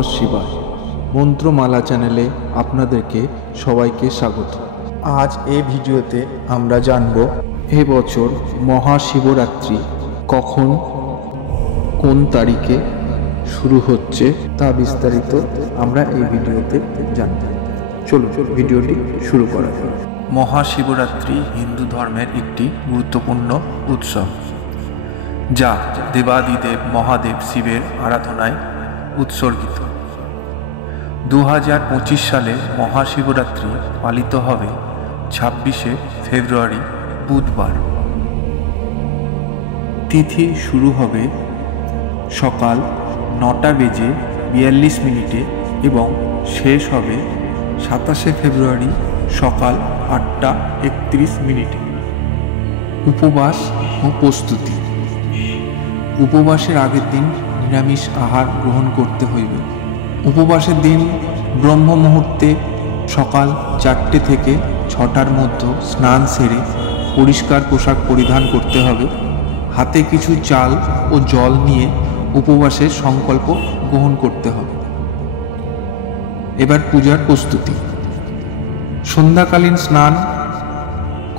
নমঃ শিবায় মন্ত্রমালা চ্যানেলে আপনাদেরকে সবাইকে স্বাগত। আজ এই ভিডিওতে আমরা জানব এবছর মহাশিবরাত্রি কখন, কোন তারিখে শুরু হচ্ছে তা বিস্তারিত আমরা এই ভিডিওতে জানব। চলুন ভিডিওটি শুরু করা যাক। মহাশিবরাত্রি হিন্দু ধর্মের একটি গুরুত্বপূর্ণ উৎসব, যা দেবাদিদেব মহাদেব শিবের আরাধনায় উৎসর্গিত। 2025 সালে মহাশিবরাত্রি পালিত হবে 26শে ফেব্রুয়ারি বুধবার। তিথি শুরু হবে সকাল 9:42 এবং শেষ হবে 27শে ফেব্রুয়ারি সকাল 8:31। উপবাস ও প্রস্তুতি। উপবাসের আগের দিন নিরামিষ আহার গ্রহণ করতে হইবে। উপবাসের দিন ব্রহ্ম মুহূর্তে সকাল 4টে থেকে 6টার মধ্যে স্নান সেরে পরিষ্কার পোশাক পরিধান করতে হবে। হাতে কিছু চাল ও জল নিয়ে উপবাসের সংকল্প গ্রহণ করতে হবে। এবার পূজার প্রস্তুতি। সন্ধ্যাকালীন স্নান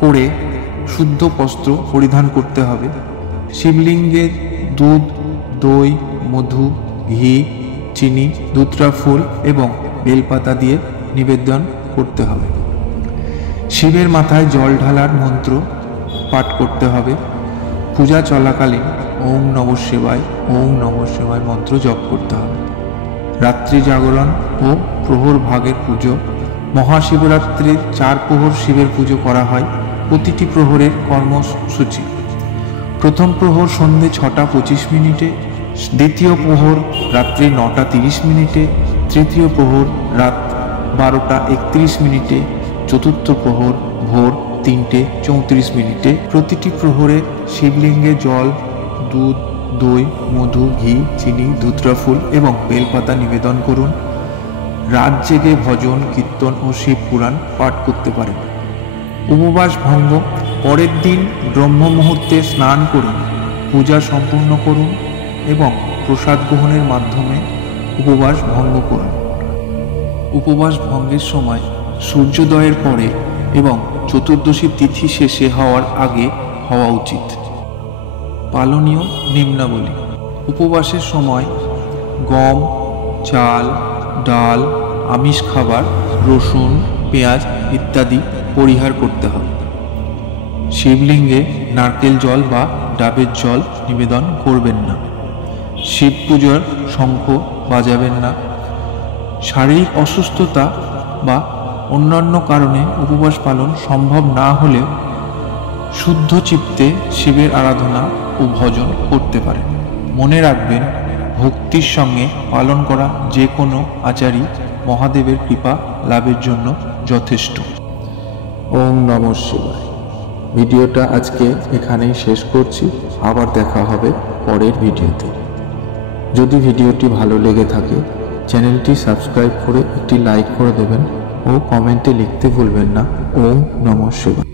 করে শুদ্ধ বস্ত্র পরিধান করতে হবে। শিবলিঙ্গের দুধ, দই, মধু, ঘি, চিনি, ধুতরা ফুল এবং বেলপাতা দিয়ে নিবেদন করতে হবে। শিবের মাথায় জল ঢালার মন্ত্র পাঠ করতে হবে। পূজা চলাকালীন ওম নমঃ শিবায়, ওম নমঃ শিবায় মন্ত্র জপ করতে হবে। রাত্রি জাগরণ ও প্রহর ভাগের পুজো। মহাশিবরাত্রির 4 প্রহর শিবের পুজো করা হয়। প্রতিটি প্রহরের কর্মসূচি: প্রথম প্রহর সন্ধ্যে 6:25, দ্বিতীয় প্রহর রাত্রি 9:30, তৃতীয় প্রহর রাত 12:31, চতুর্থ প্রহর ভোর 3:34। প্রতিটি প্রহরে শিবলিঙ্গে জল, দুধ, দই, মধু, ঘি, চিনি, ধুতরা ফুল এবং বেলপাতা নিবেদন করুন। রাত জেগে ভজন, কীর্তন ও শিব পুরাণ পাঠ করতে পারেন। উপবাস ভঙ্গ। পরের দিন ব্রহ্ম মুহূর্তে স্নান করুন, পূজা সম্পূর্ণ করুন এবং প্রসাদ গ্রহণের মাধ্যমে উপবাস ভঙ্গ করুন। উপবাস ভঙ্গের সময় সূর্যোদয়ের পরে এবং চতুর্দশী তিথি শেষে হওয়ার আগে হওয়া উচিত। পালনীয় নিম্নাবলী। উপবাসের সময় গম, চাল, ডাল, আমিষ খাবার, রসুন, পেঁয়াজ ইত্যাদি পরিহার করতে হবে। শিবলিঙ্গে নারকেল জল বা ডাবের জল নিবেদন করবেন না। শিব পূজার শঙ্খ বাজাবেন না। শারীরিক অসুস্থতা বা অন্যান্য কারণে উপবাস পালন সম্ভব না হলেও শুদ্ধ চিত্তে শিবের আরাধনা ও ভজন করতে পারেন। মনে রাখবেন, ভক্তির সঙ্গে পালন করা যে কোনো আচারই মহাদেবের কৃপা লাভের জন্য যথেষ্ট। ওম নমঃ শিবায়। ভিডিওটা আজকে এখানেই শেষ করছি। আবার দেখা হবে পরের ভিডিওতে। যদি ভিডিওটি ভালো লেগে থাকে চ্যানেলটি সাবস্ক্রাইব করে একটি লাইক করে দেবেন ও কমেন্টে লিখতে ভুলবেন না। ওম নমঃ শিবায়।